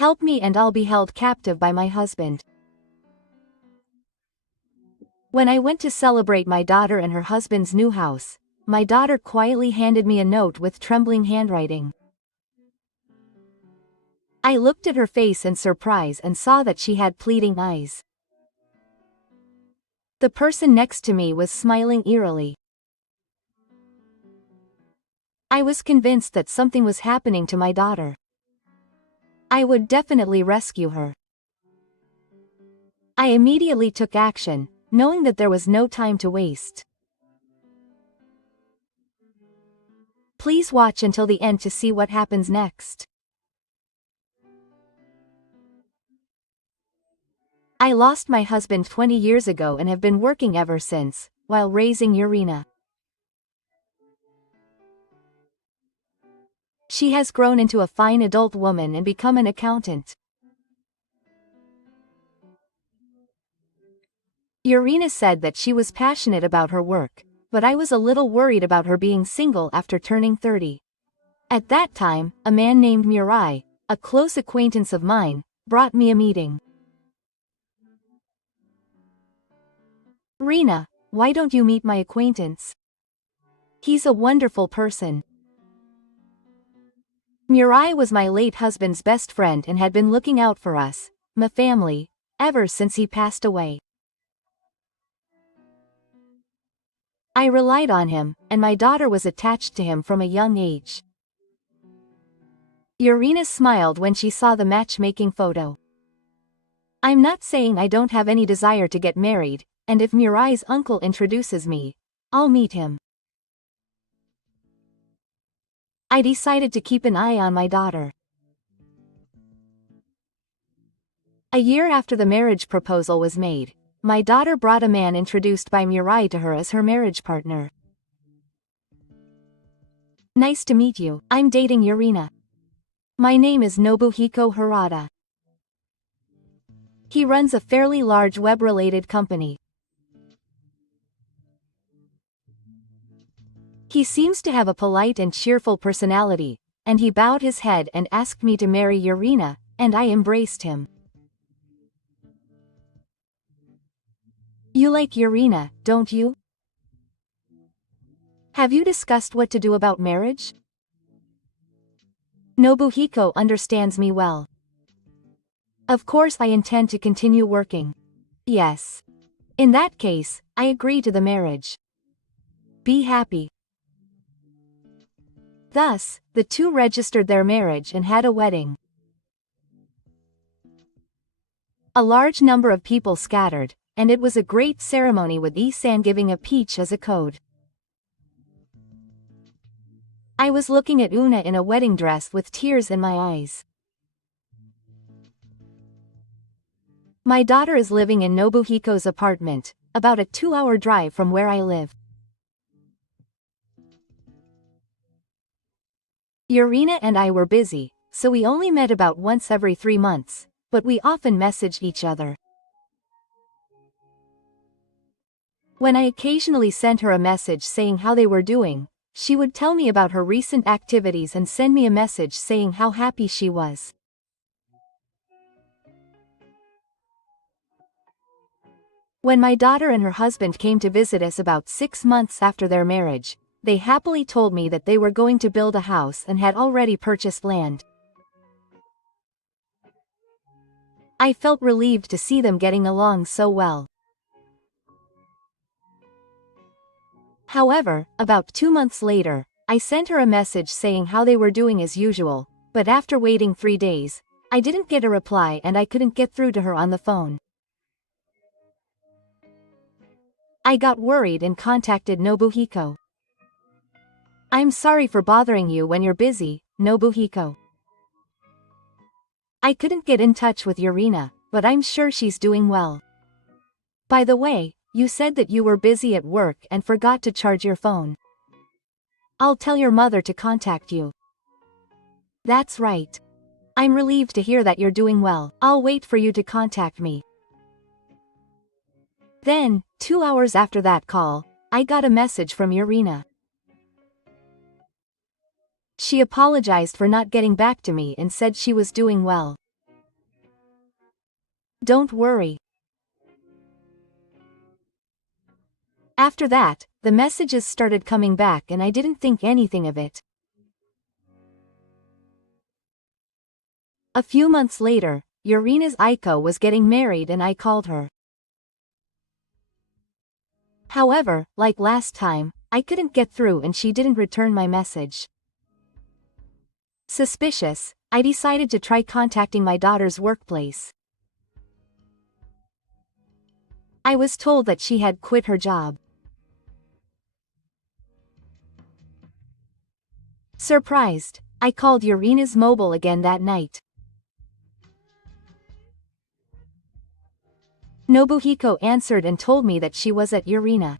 Help me and I'll be held captive by my husband. When I went to celebrate my daughter and her husband's new house, my daughter quietly handed me a note with trembling handwriting. I looked at her face in surprise and saw that she had pleading eyes. The person next to me was smiling eerily. I was convinced that something was happening to my daughter. I would definitely rescue her. I immediately took action, knowing that there was no time to waste. Please watch until the end to see what happens next. I lost my husband 20 years ago and have been working ever since, while raising Urina. She has grown into a fine adult woman and become an accountant. Urina said that she was passionate about her work, but I was a little worried about her being single after turning 30. At that time, a man named Murai, a close acquaintance of mine, brought me a meeting. Rina, why don't you meet my acquaintance? He's a wonderful person. Murai was my late husband's best friend and had been looking out for us, my family, ever since he passed away. I relied on him, and my daughter was attached to him from a young age. Urina smiled when she saw the matchmaking photo. I'm not saying I don't have any desire to get married, and if Murai's uncle introduces me, I'll meet him. I decided to keep an eye on my daughter. A year after the marriage proposal was made, my daughter brought a man introduced by Murai to her as her marriage partner. Nice to meet you, I'm dating Urina. My name is Nobuhiko Harada. He runs a fairly large web-related company. He seems to have a polite and cheerful personality, and he bowed his head and asked me to marry Urina, and I embraced him. You like Urina, don't you? Have you discussed what to do about marriage? Nobuhiko understands me well. Of course I intend to continue working. Yes. In that case, I agree to the marriage. Be happy. Thus, the two registered their marriage and had a wedding. A large number of people scattered, and it was a great ceremony with Isan giving a peach as a code. I was looking at Una in a wedding dress with tears in my eyes. My daughter is living in Nobuhiko's apartment, about a 2-hour drive from where I live. Urina and I were busy, so we only met about once every 3 months, but we often messaged each other. When I occasionally sent her a message saying how they were doing, she would tell me about her recent activities and send me a message saying how happy she was. When my daughter and her husband came to visit us about 6 months after their marriage, they happily told me that they were going to build a house and had already purchased land. I felt relieved to see them getting along so well. However, about 2 months later, I sent her a message saying how they were doing as usual, but after waiting 3 days, I didn't get a reply and I couldn't get through to her on the phone. I got worried and contacted Nobuhiko. I'm sorry for bothering you when you're busy, Nobuhiko. I couldn't get in touch with Urina, but I'm sure she's doing well. By the way, you said that you were busy at work and forgot to charge your phone. I'll tell your mother to contact you. That's right. I'm relieved to hear that you're doing well. I'll wait for you to contact me. Then, 2 hours after that call, I got a message from Urina. She apologized for not getting back to me and said she was doing well. Don't worry. After that, the messages started coming back and I didn't think anything of it. A few months later, Urina's Aiko was getting married and I called her. However, like last time, I couldn't get through and she didn't return my message. Suspicious, I decided to try contacting my daughter's workplace. I was told that she had quit her job. Surprised, I called Urina's mobile again that night. Nobuhiko answered and told me that she was at Urina.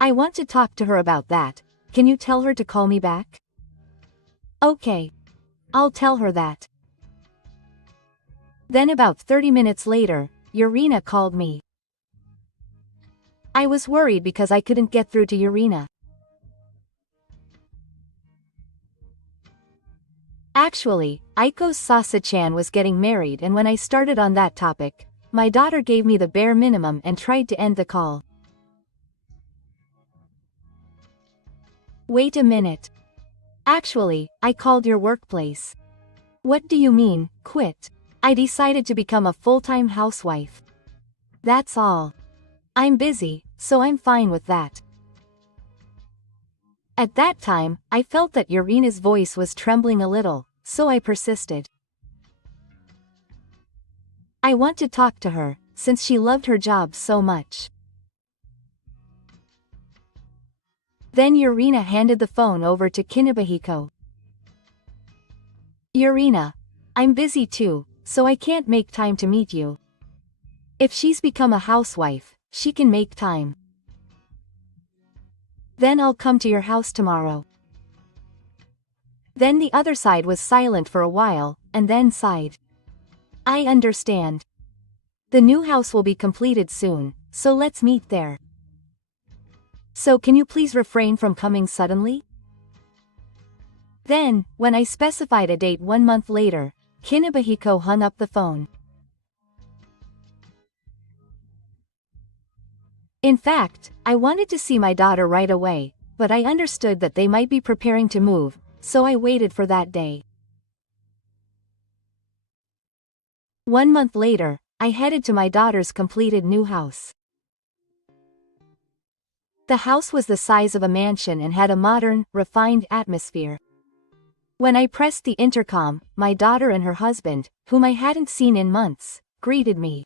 I want to talk to her about that. Can you tell her to call me back? Okay. I'll tell her that. Then about 30 minutes later, Urina called me. I was worried because I couldn't get through to Urina. Actually, Aiko's Sasa-chan was getting married and when I started on that topic, my daughter gave me the bare minimum and tried to end the call. Wait a minute. Actually, I called your workplace. What do you mean, quit? I decided to become a full-time housewife. That's all. I'm busy, so I'm fine with that. At that time, I felt that Urina's voice was trembling a little, so I persisted. I want to talk to her, since she loved her job so much. Then Urina handed the phone over to Kinabahiko. Urina, I'm busy too, so I can't make time to meet you. If she's become a housewife, she can make time. Then I'll come to your house tomorrow. Then the other side was silent for a while, and then sighed. I understand. The new house will be completed soon, so let's meet there. So can you please refrain from coming suddenly? Then, when I specified a date 1 month later, Kinabahiko hung up the phone. In fact, I wanted to see my daughter right away, but I understood that they might be preparing to move, so I waited for that day. 1 month later, I headed to my daughter's completed new house. The house was the size of a mansion and had a modern, refined atmosphere. When I pressed the intercom, my daughter and her husband, whom I hadn't seen in months, greeted me.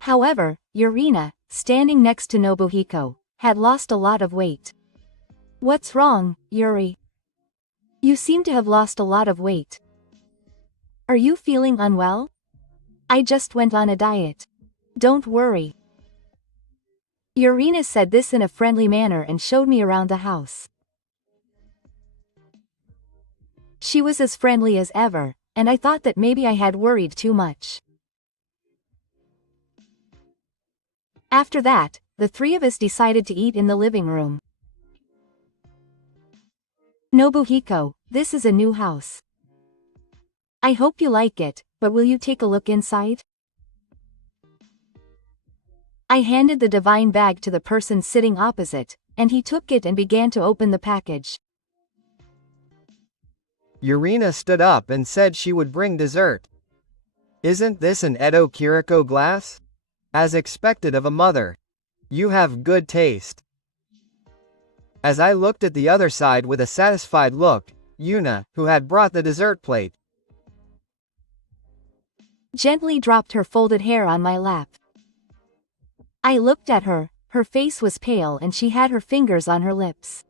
However, Urina, standing next to Nobuhiko, had lost a lot of weight. What's wrong, Yuri? You seem to have lost a lot of weight. Are you feeling unwell? I just went on a diet. Don't worry. Urina said this in a friendly manner and showed me around the house. She was as friendly as ever, and I thought that maybe I had worried too much. After that, the three of us decided to eat in the living room. Nobuhiko, this is a new house. I hope you like it, but will you take a look inside? I handed the divine bag to the person sitting opposite, and he took it and began to open the package. Urina stood up and said she would bring dessert. Isn't this an Edo Kiriko glass? As expected of a mother. You have good taste. As I looked at the other side with a satisfied look, Yuna, who had brought the dessert plate, gently dropped her folded hair on my lap. I looked at her, her face was pale and she had her fingers on her lips.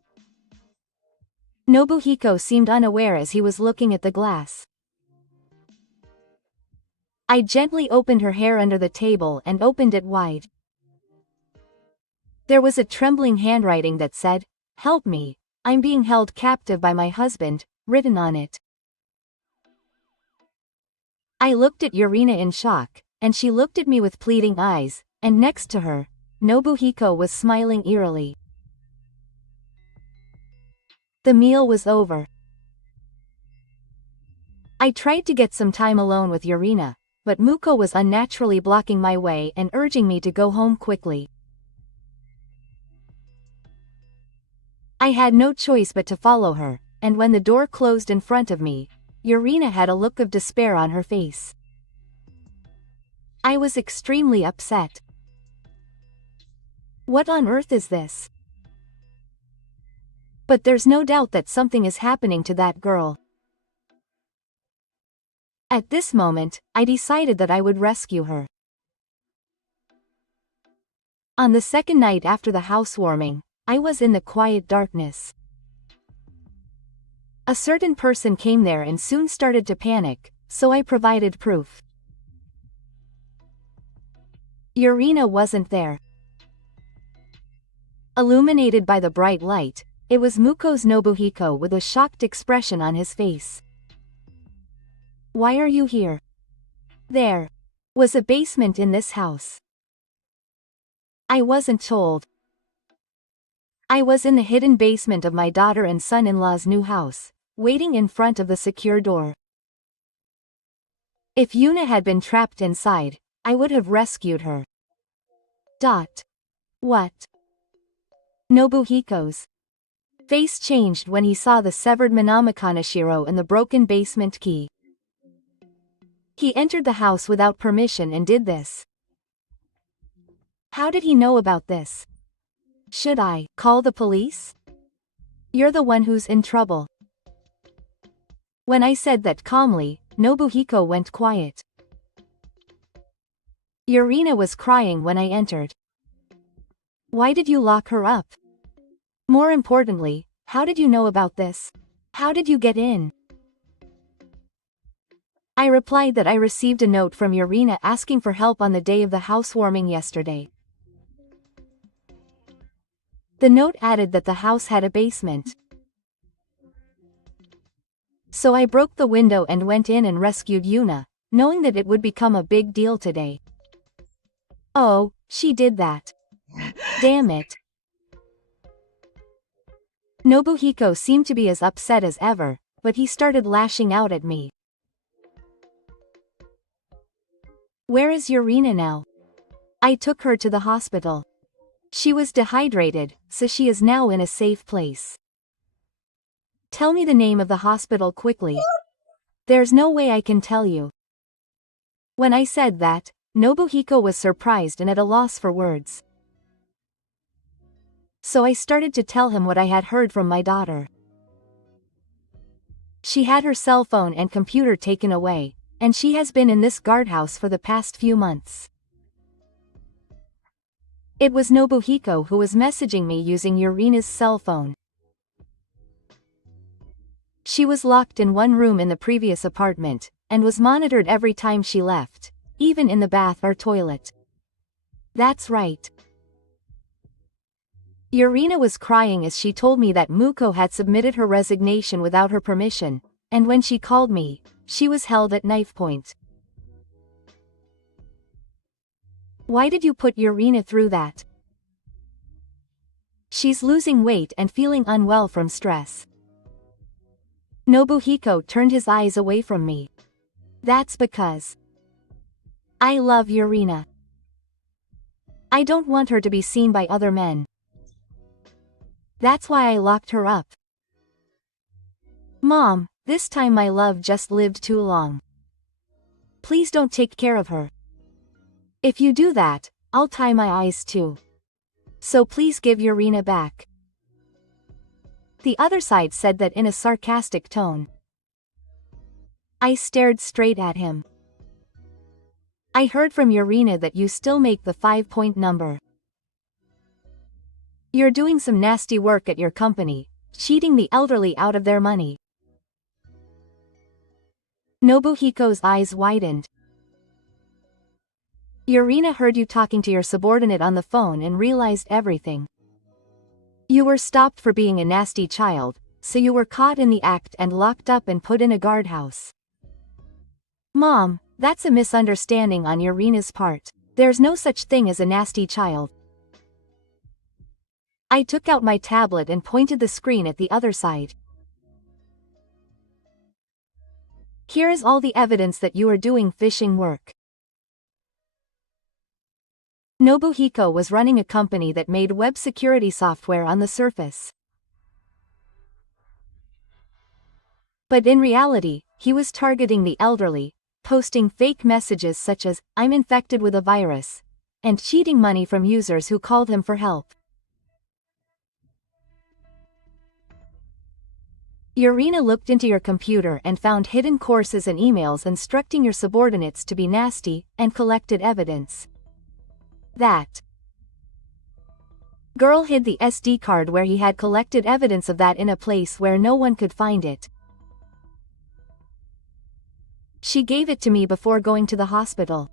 Nobuhiko seemed unaware as he was looking at the glass. I gently opened her hair under the table and opened it wide. There was a trembling handwriting that said, "Help me, I'm being held captive by my husband," written on it. I looked at Urina in shock, and she looked at me with pleading eyes, and next to her, Nobuhiko was smiling eerily. The meal was over. I tried to get some time alone with Urina, but Muko was unnaturally blocking my way and urging me to go home quickly. I had no choice but to follow her, and when the door closed in front of me, Urina had a look of despair on her face. I was extremely upset. What on earth is this? But there's no doubt that something is happening to that girl. At this moment, I decided that I would rescue her. On the second night after the housewarming, I was in the quiet darkness. A certain person came there and soon started to panic, so I provided proof. Urina wasn't there. Illuminated by the bright light, it was Muko's Nobuhiko with a shocked expression on his face. Why are you here? There was a basement in this house. I wasn't told. I was in the hidden basement of my daughter and son-in-law's new house, waiting in front of the secure door. If Yuna had been trapped inside, I would have rescued her. What? Nobuhiko's face changed when he saw the severed Minamikanashiro and the broken basement key. He entered the house without permission and did this. How did he know about this? Should I call the police? You're the one who's in trouble. When I said that calmly, Nobuhiko went quiet. Urina was crying when I entered. Why did you lock her up? More importantly, how did you know about this? How did you get in? I replied that I received a note from Urina asking for help on the day of the housewarming yesterday. The note added that the house had a basement. So I broke the window and went in and rescued Yuna, knowing that it would become a big deal today. Oh, she did that. Damn it. Nobuhiko seemed to be as upset as ever, but he started lashing out at me. Where is Urina now? I took her to the hospital. She was dehydrated, so she is now in a safe place. Tell me the name of the hospital quickly. There's no way I can tell you. When I said that, Nobuhiko was surprised and at a loss for words. So I started to tell him what I had heard from my daughter. She had her cell phone and computer taken away, and she has been in this guardhouse for the past few months. It was Nobuhiko who was messaging me using Urina's cell phone. She was locked in one room in the previous apartment, and was monitored every time she left, even in the bath or toilet. That's right. Urina was crying as she told me that Muko had submitted her resignation without her permission, and when she called me, she was held at knife point. Why did you put Urina through that? She's losing weight and feeling unwell from stress. Nobuhiko turned his eyes away from me. That's because I love Urina. I don't want her to be seen by other men. That's why I locked her up. Mom, this time my love just lived too long. Please don't take care of her. If you do that, I'll tie my eyes too. So please give Urina back. The other side said that in a sarcastic tone. I stared straight at him. I heard from Urina that you still make the 5-point number. You're doing some nasty work at your company, cheating the elderly out of their money. Nobuhiko's eyes widened. Urina heard you talking to your subordinate on the phone and realized everything. You were stopped for being a nasty child, so you were caught in the act and locked up and put in a guardhouse. Mom, that's a misunderstanding on Urina's part. There's no such thing as a nasty child. I took out my tablet and pointed the screen at the other side. Here is all the evidence that you are doing phishing work. Nobuhiko was running a company that made web security software on the surface. But in reality, he was targeting the elderly, posting fake messages such as, "I'm infected with a virus," and cheating money from users who called him for help. Yurina looked into your computer and found hidden courses and emails instructing your subordinates to be nasty, and collected evidence. That girl hid the SD card where he had collected evidence of that in a place where no one could find it. She gave it to me before going to the hospital.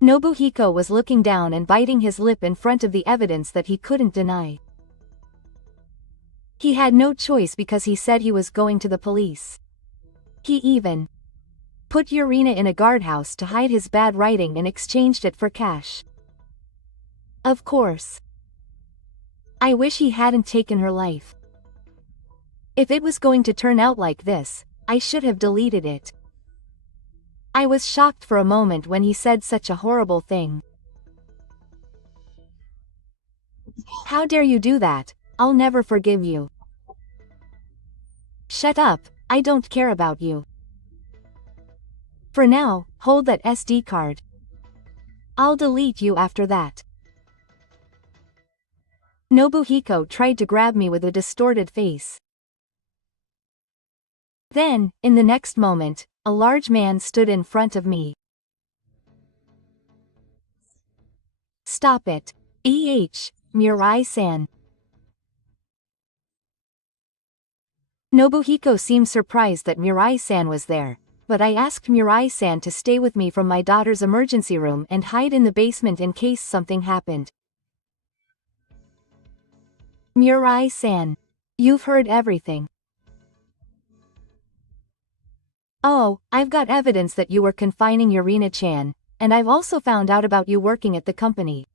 Nobuhiko was looking down and biting his lip in front of the evidence that he couldn't deny. He had no choice because he said he was going to the police. He even put Yurina in a guardhouse to hide his bad writing and exchanged it for cash. Of course. I wish he hadn't taken her life. If it was going to turn out like this, I should have deleted it. I was shocked for a moment when he said such a horrible thing. How dare you do that? I'll never forgive you. Shut up, I don't care about you. For now, hold that SD card. I'll delete you after that. Nobuhiko tried to grab me with a distorted face. Then, in the next moment, a large man stood in front of me. Stop it. Mirai-san. Nobuhiko seemed surprised that Mirai-san was there, but I asked Mirai-san to stay with me from my daughter's emergency room and hide in the basement in case something happened. Mirai-san. You've heard everything. Oh, I've got evidence that you were confining Yurina-chan, and I've also found out about you working at the company.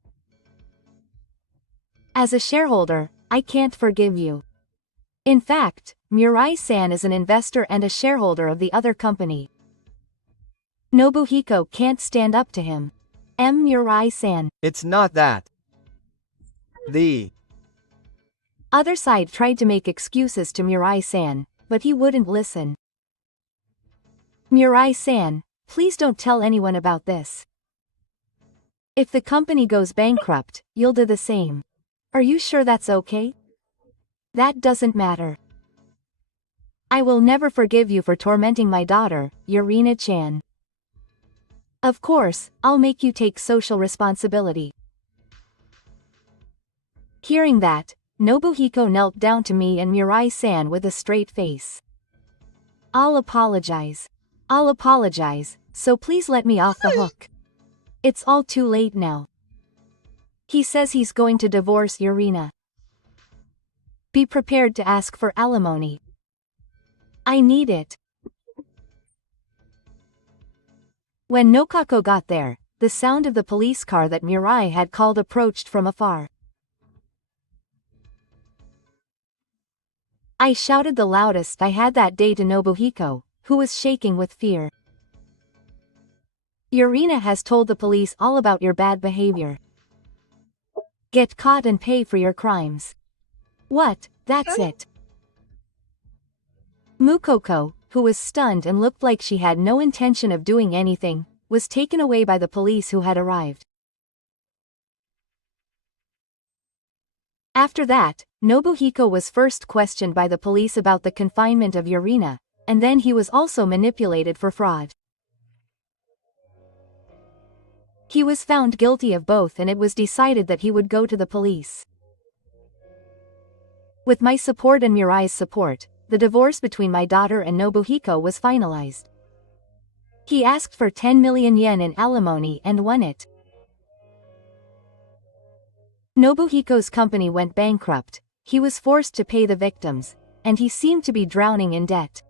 As a shareholder, I can't forgive you. In fact, Mirai-san is an investor and a shareholder of the other company. Nobuhiko can't stand up to him. Mirai-san. It's not that. The other side tried to make excuses to Mirai-san, but he wouldn't listen. Mirai-san, please don't tell anyone about this. If the company goes bankrupt, you'll do the same. Are you sure that's okay? That doesn't matter. I will never forgive you for tormenting my daughter, Yurina-chan. Of course, I'll make you take social responsibility. Hearing that, Nobuhiko knelt down to me and Mirai-san with a straight face. I'll apologize, so please let me off the hook. It's all too late now. He says he's going to divorce Yurina. Be prepared to ask for alimony. I need it. When Nokako got there, the sound of the police car that Mirai had called approached from afar. I shouted the loudest I had that day to Nobuhiko, who was shaking with fear. Yurina has told the police all about your bad behavior. Get caught and pay for your crimes. What, that's it. Mukoko, who was stunned and looked like she had no intention of doing anything, was taken away by the police who had arrived. After that, Nobuhiko was first questioned by the police about the confinement of Yurina, and then he was also manipulated for fraud. He was found guilty of both and it was decided that he would go to the police. With my support and Mirai's support, the divorce between my daughter and Nobuhiko was finalized. He asked for 10 million yen in alimony and won it. Nobuhiko's company went bankrupt, he was forced to pay the victims, and he seemed to be drowning in debt.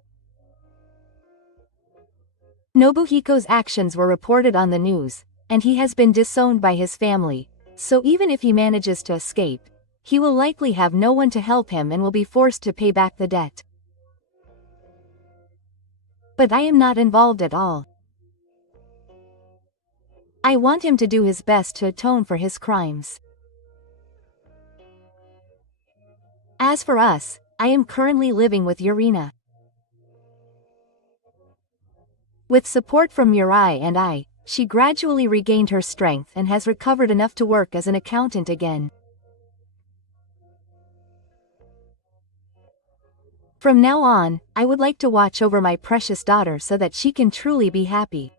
Nobuhiko's actions were reported on the news, and he has been disowned by his family, so even if he manages to escape, he will likely have no one to help him and will be forced to pay back the debt. But I am not involved at all. I want him to do his best to atone for his crimes. As for us, I am currently living with Urina. With support from Uri and I, she gradually regained her strength and has recovered enough to work as an accountant again. From now on, I would like to watch over my precious daughter so that she can truly be happy.